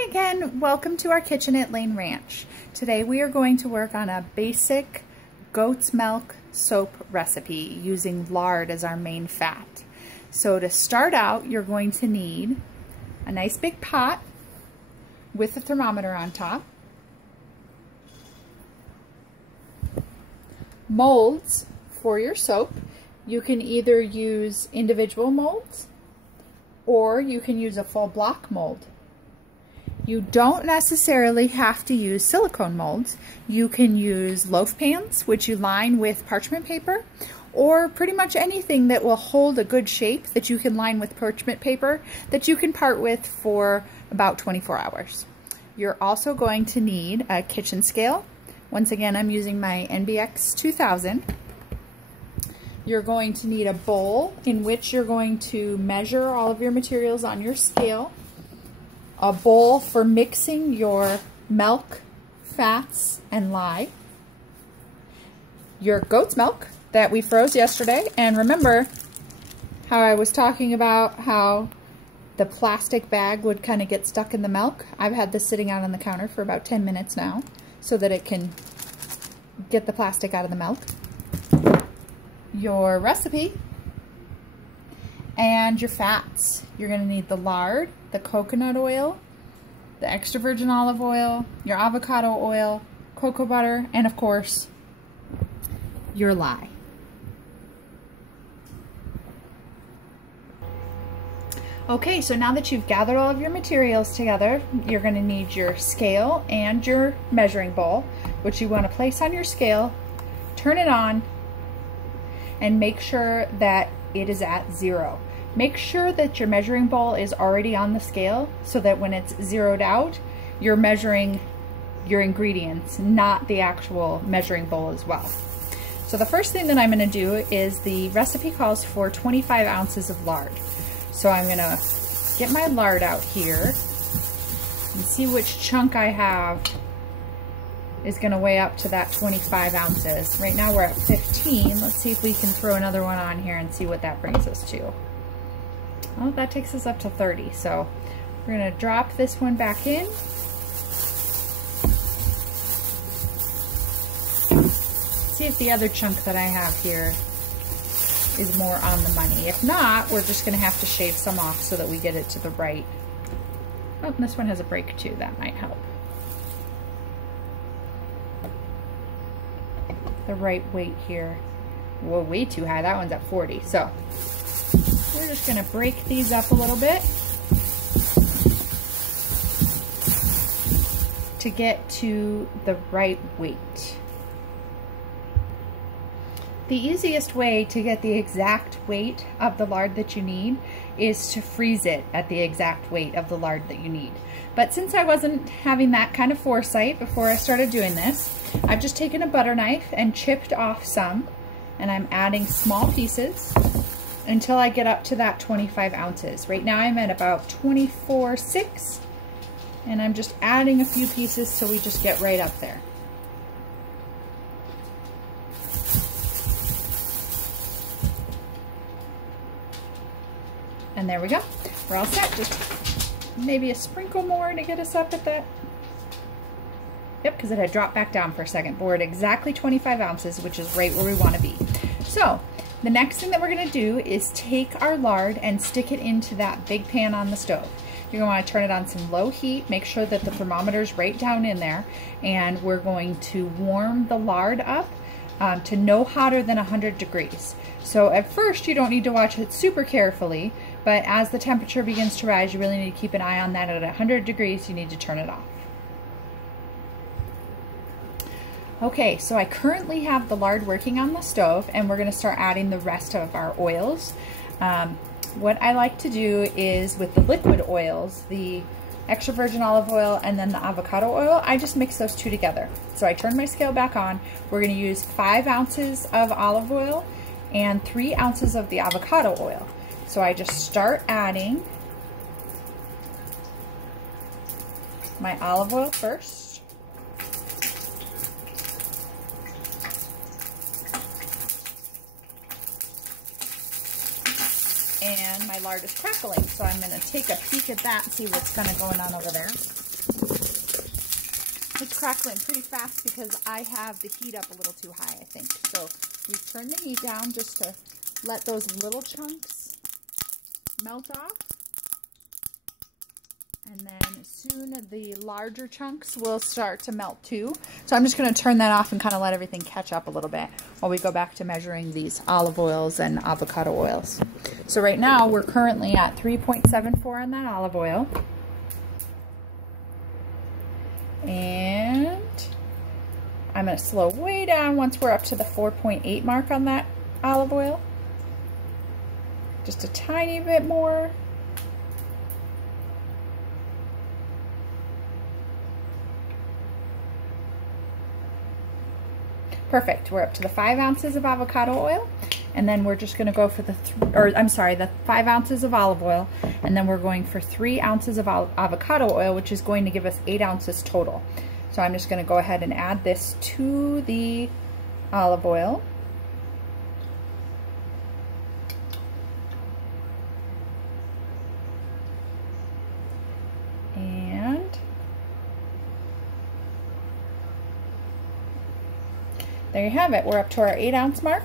Hi again, welcome to our kitchen at Lane Ranch. Today we are going to work on a basic goat's milk soap recipe using lard as our main fat. So to start out, you're going to need a nice big pot with a thermometer on top, molds for your soap. You can either use individual molds or you can use a full block mold. You don't necessarily have to use silicone molds. You can use loaf pans, which you line with parchment paper, or pretty much anything that will hold a good shape that you can line with parchment paper that you can part with for about 24 hours. You're also going to need a kitchen scale. Once again, I'm using my NBX 2000. You're going to need a bowl in which you're going to measure all of your materials on your scale. A bowl for mixing your milk, fats, and lye. Your goat's milk that we froze yesterday. And remember how I was talking about how the plastic bag would kind of get stuck in the milk? I've had this sitting out on the counter for about 10 minutes now so that it can get the plastic out of the milk. Your recipe and your fats. You're going to need the lard, the coconut oil, the extra virgin olive oil, your avocado oil, cocoa butter, and of course, your lye. Okay, so now that you've gathered all of your materials together, you're going to need your scale and your measuring bowl, which you want to place on your scale, turn it on, and make sure that it is at 0. Make sure that your measuring bowl is already on the scale so that when it's zeroed out, you're measuring your ingredients, not the actual measuring bowl as well. So the first thing that I'm going to do is the recipe calls for 25 ounces of lard. So I'm going to get my lard out here and see which chunk I have is going to weigh up to that 25 ounces. Right now we're at 15. Let's see if we can throw another one on here and see what that brings us to. Well, that takes us up to 30. So we're going to drop this one back in. See if the other chunk that I have here is more on the money. If not, we're just going to have to shave some off so that we get it to the right. Oh, and this one has a break too. That might help. The right weight here. Whoa, way too high. That one's at 40. So we're just going to break these up a little bit to get to the right weight. The easiest way to get the exact weight of the lard that you need is to freeze it at the exact weight of the lard that you need. But since I wasn't having that kind of foresight before I started doing this, I've just taken a butter knife and chipped off some, and I'm adding small pieces until I get up to that 25 ounces. Right now I'm at about 24.6, and I'm just adding a few pieces till we just get right up there. And there we go. We're all set. Just maybe a sprinkle more to get us up at that. Yep, because it had dropped back down for a second. But we're at exactly 25 ounces, which is right where we want to be. So the next thing that we're going to do is take our lard and stick it into that big pan on the stove. You're going to want to turn it on some low heat. Make sure that the thermometer's right down in there. And we're going to warm the lard up to no hotter than 100 degrees. So at first you don't need to watch it super carefully, but as the temperature begins to rise, you really need to keep an eye on that. At 100 degrees, you need to turn it off. Okay, so I currently have the lard working on the stove, and we're going to start adding the rest of our oils. What I like to do is with the liquid oils, the extra virgin olive oil and then the avocado oil, I just mix those two together. So I turn my scale back on. We're going to use 5 ounces of olive oil and 3 ounces of the avocado oil. So I just start adding my olive oil first. And my lard is crackling, so I'm going to take a peek at that and see what's kind of going on over there. It's crackling pretty fast because I have the heat up a little too high, I think. So we've turned the heat down just to let those little chunks melt off. And then soon the larger chunks will start to melt too. So I'm just going to turn that off and kind of let everything catch up a little bit while we go back to measuring these olive oils and avocado oils. So right now we're currently at 3.74 on that olive oil. And I'm going to slow way down once we're up to the 4.8 mark on that olive oil. Just a tiny bit more. Perfect. We're up to the 5 ounces of avocado oil, and then we're just going to go for the 5 ounces of olive oil, and then we're going for 3 ounces of avocado oil, which is going to give us 8 ounces total. So I'm just going to go ahead and add this to the olive oil. There you have it. We're up to our 8 ounce mark.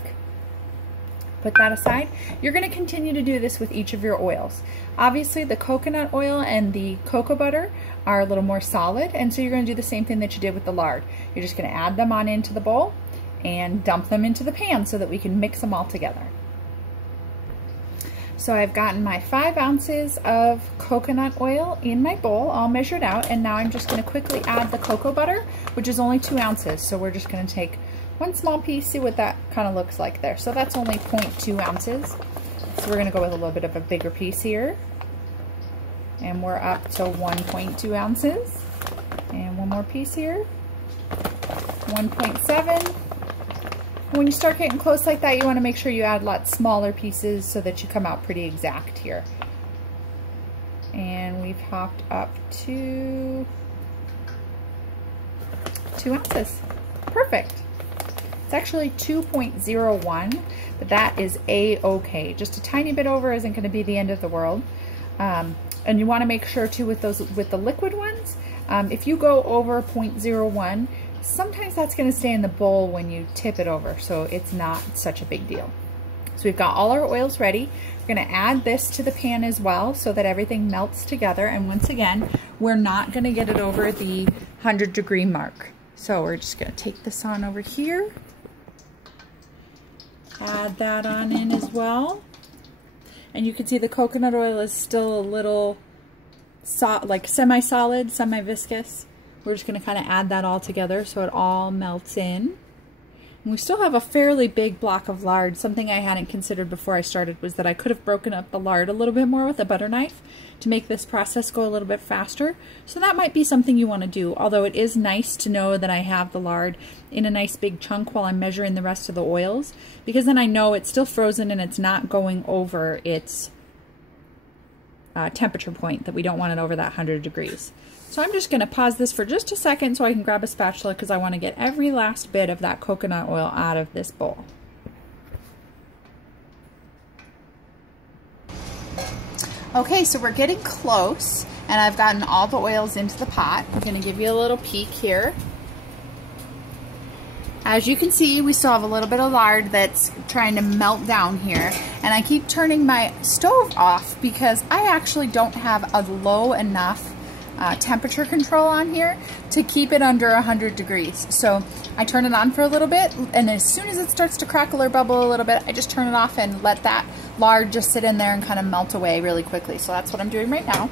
Put that aside. You're going to continue to do this with each of your oils. Obviously the coconut oil and the cocoa butter are a little more solid, and so you're going to do the same thing that you did with the lard. You're just going to add them on into the bowl and dump them into the pan so that we can mix them all together. So I've gotten my 5 ounces of coconut oil in my bowl all measured out, and now I'm just going to quickly add the cocoa butter, which is only 2 ounces. So we're just going to take one small piece, see what that kind of looks like there. So that's only 0.2 ounces. So we're going to go with a little bit of a bigger piece here. And we're up to 1.2 ounces. And one more piece here. 1.7. When you start getting close like that, you want to make sure you add lots smaller pieces so that you come out pretty exact here. And we've hopped up to 2 ounces. Perfect. It's actually 2.01, but that is a-okay. Just a tiny bit over isn't going to be the end of the world. And you want to make sure too with the liquid ones, if you go over 0.01, sometimes that's going to stay in the bowl when you tip it over, so it's not such a big deal. So we've got all our oils ready. We're going to add this to the pan as well so that everything melts together. And once again, we're not going to get it over the 100-degree mark. So we're just going to take this on over here. Add that on in as well. And you can see the coconut oil is still a little like semi-solid, semi-viscous. We're just going to kind of add that all together so it all melts in. And we still have a fairly big block of lard. Something I hadn't considered before I started was that I could have broken up the lard a little bit more with a butter knife to make this process go a little bit faster. So that might be something you want to do, although it is nice to know that I have the lard in a nice big chunk while I'm measuring the rest of the oils, because then I know it's still frozen and it's not going over its temperature point, that we don't want it over that 100 degrees. So I'm just going to pause this for just a second so I can grab a spatula, because I want to get every last bit of that coconut oil out of this bowl. Okay, so we're getting close, and I've gotten all the oils into the pot. I'm going to give you a little peek here. As you can see, we still have a little bit of lard that's trying to melt down here, and I keep turning my stove off because I actually don't have a low enough temperature control on here to keep it under 100 degrees. So I turn it on for a little bit, and as soon as it starts to crackle or bubble a little bit, I just turn it off and let that lard just sit in there and kind of melt away really quickly. So that's what I'm doing right now,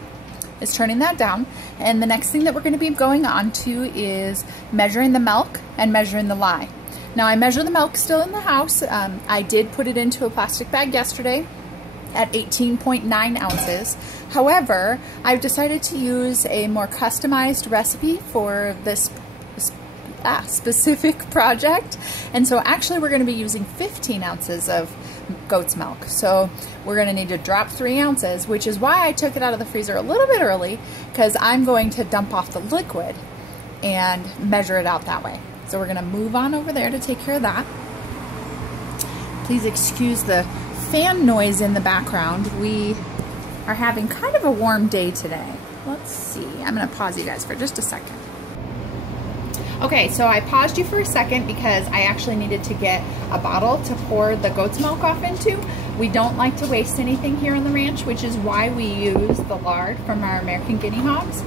is turning that down. And the next thing that we're going to be going on to is measuring the milk and measuring the lye. Now I measure the milk still in the house. I did put it into a plastic bag yesterday at 18.9 ounces. However, I've decided to use a more customized recipe for this specific project, and so actually we're going to be using 15 ounces of goat's milk. So we're going to need to drop 3 ounces, which is why I took it out of the freezer a little bit early, because I'm going to dump off the liquid and measure it out that way. So we're going to move on over there to take care of that. Please excuse the fan noise in the background. We are having kind of a warm day today. Let's see. I'm going to pause you guys for just a second. Okay, so I paused you for a second because I actually needed to get a bottle to pour the goat's milk off into. We don't like to waste anything here on the ranch, which is why we use the lard from our American guinea hogs.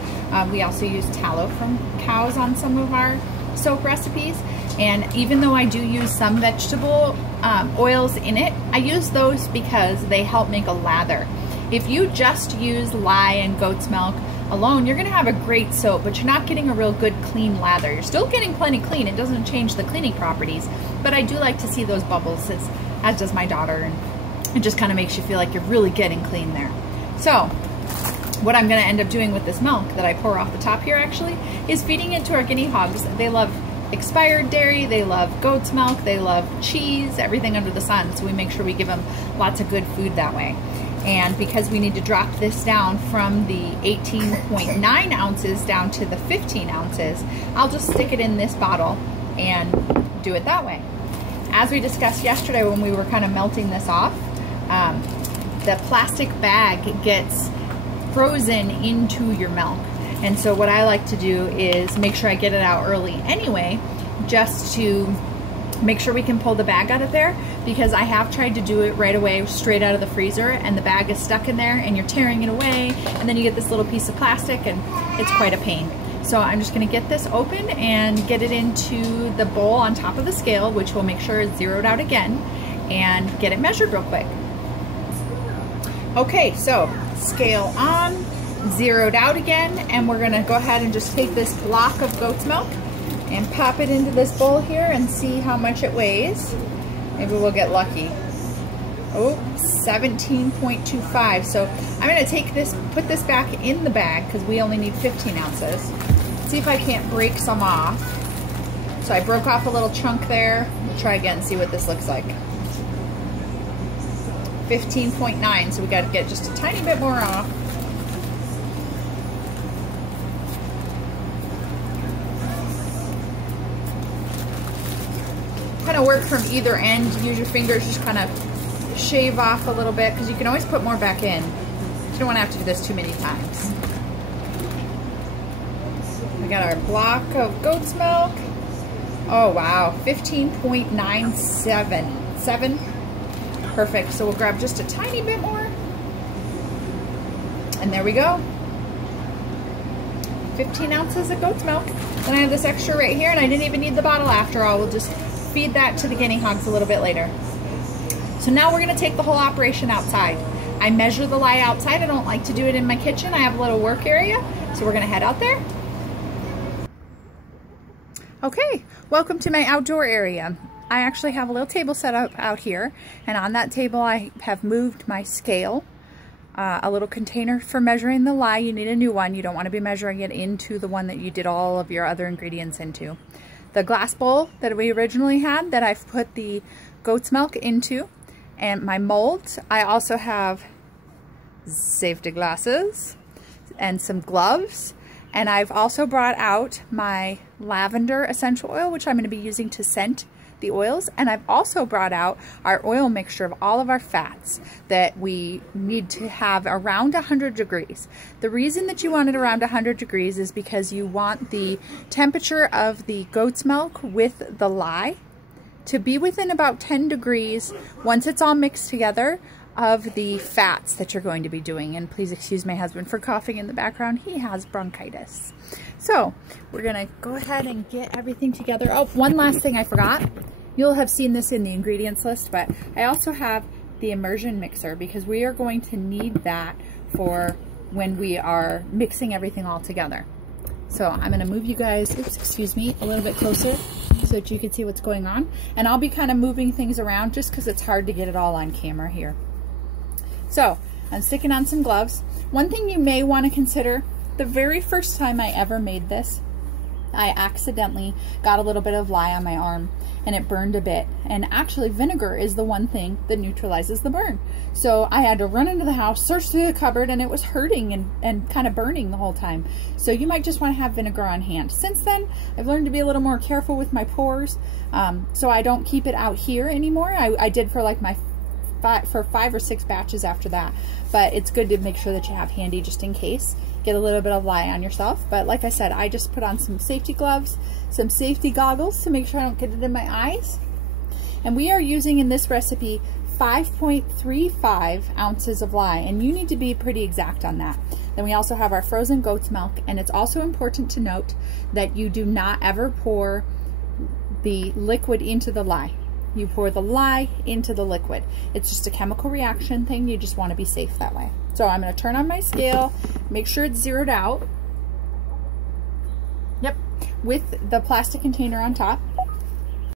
We also use tallow from cows on some of our soap recipes. And even though I do use some vegetable oils in it, I use those because they help make a lather. If you just use lye and goat's milk alone, you're gonna have a great soap, but you're not getting a real good clean lather. You're still getting plenty clean. It doesn't change the cleaning properties, but I do like to see those bubbles, as does my daughter, and it just kind of makes you feel like you're really getting clean there. So what I'm gonna end up doing with this milk that I pour off the top here actually is feeding it to our guinea hogs. They love expired dairy, they love goat's milk, they love cheese, everything under the sun. So we make sure we give them lots of good food that way. And because we need to drop this down from the 18.9 ounces down to the 15 ounces, I'll just stick it in this bottle and do it that way. As we discussed yesterday when we were kind of melting this off, the plastic bag gets frozen into your milk. And so what I like to do is make sure I get it out early anyway, just to make sure we can pull the bag out of there, because I have tried to do it right away straight out of the freezer and the bag is stuck in there and you're tearing it away and then you get this little piece of plastic and it's quite a pain. So I'm just gonna get this open and get it into the bowl on top of the scale, which will make sure it's zeroed out again, and get it measured real quick. Okay, so scale on, zeroed out again, and we're gonna go ahead and just take this block of goat's milk and pop it into this bowl here and see how much it weighs. Maybe we'll get lucky. Oh, 17.25. So I'm gonna take this, put this back in the bag because we only need 15 ounces. See if I can't break some off. So I broke off a little chunk there. We'll try again and see what this looks like. 15.9, so we gotta get just a tiny bit more off. Kind of work from either end. Use your fingers, just kind of shave off a little bit, because you can always put more back in. You don't want to have to do this too many times. We got our block of goat's milk. Oh wow, 15.97. Perfect. So we'll grab just a tiny bit more. And there we go. 15 ounces of goat's milk. Then I have this extra right here, and I didn't even need the bottle after all. We'll just feed that to the guinea hogs a little bit later. So now we're gonna take the whole operation outside. I measure the lye outside. I don't like to do it in my kitchen. I have a little work area, so we're gonna head out there. Okay, welcome to my outdoor area. I actually have a little table set up out here, and on that table I have moved my scale, a little container for measuring the lye. You need a new one. You don't want to be measuring it into the one that you did all of your other ingredients into. The glass bowl that we originally had that I've put the goat's milk into, and my molds. I also have safety glasses and some gloves, and I've also brought out my lavender essential oil, which I'm going to be using to scent the oils, and I've also brought out our oil mixture of all of our fats that we need to have around 100 degrees. The reason that you want it around 100 degrees is because you want the temperature of the goat's milk with the lye to be within about 10 degrees once it's all mixed together of the fats that you're going to be doing. And please excuse my husband for coughing in the background. He has bronchitis. So we're gonna go ahead and get everything together. Oh, one last thing I forgot. You'll have seen this in the ingredients list, but I also have the immersion mixer because we are going to need that for when we are mixing everything all together. So I'm gonna move you guys, oops, excuse me, a little bit closer so that you can see what's going on. And I'll be kind of moving things around just because it's hard to get it all on camera here. So I'm sticking on some gloves. One thing you may want to consider, the very first time I ever made this, I accidentally got a little bit of lye on my arm and it burned a bit. And actually vinegar is the one thing that neutralizes the burn. So I had to run into the house, search through the cupboard, and it was hurting and kind of burning the whole time. So you might just want to have vinegar on hand. Since then, I've learned to be a little more careful with my pours. So I don't keep it out here anymore. I did for like my 5 or 6 batches after that. But it's good to make sure that you have handy just in case get a little bit of lye on yourself. But like I said, I just put on some safety gloves, some safety goggles to make sure I don't get it in my eyes. And we are using in this recipe 5.35 ounces of lye, and you need to be pretty exact on that. Then we also have our frozen goat's milk, and it's also important to note that you do not ever pour the liquid into the lye. You pour the lye into the liquid. It's just a chemical reaction thing. You just want to be safe that way. So I'm going to turn on my scale, make sure it's zeroed out. Yep, with the plastic container on top.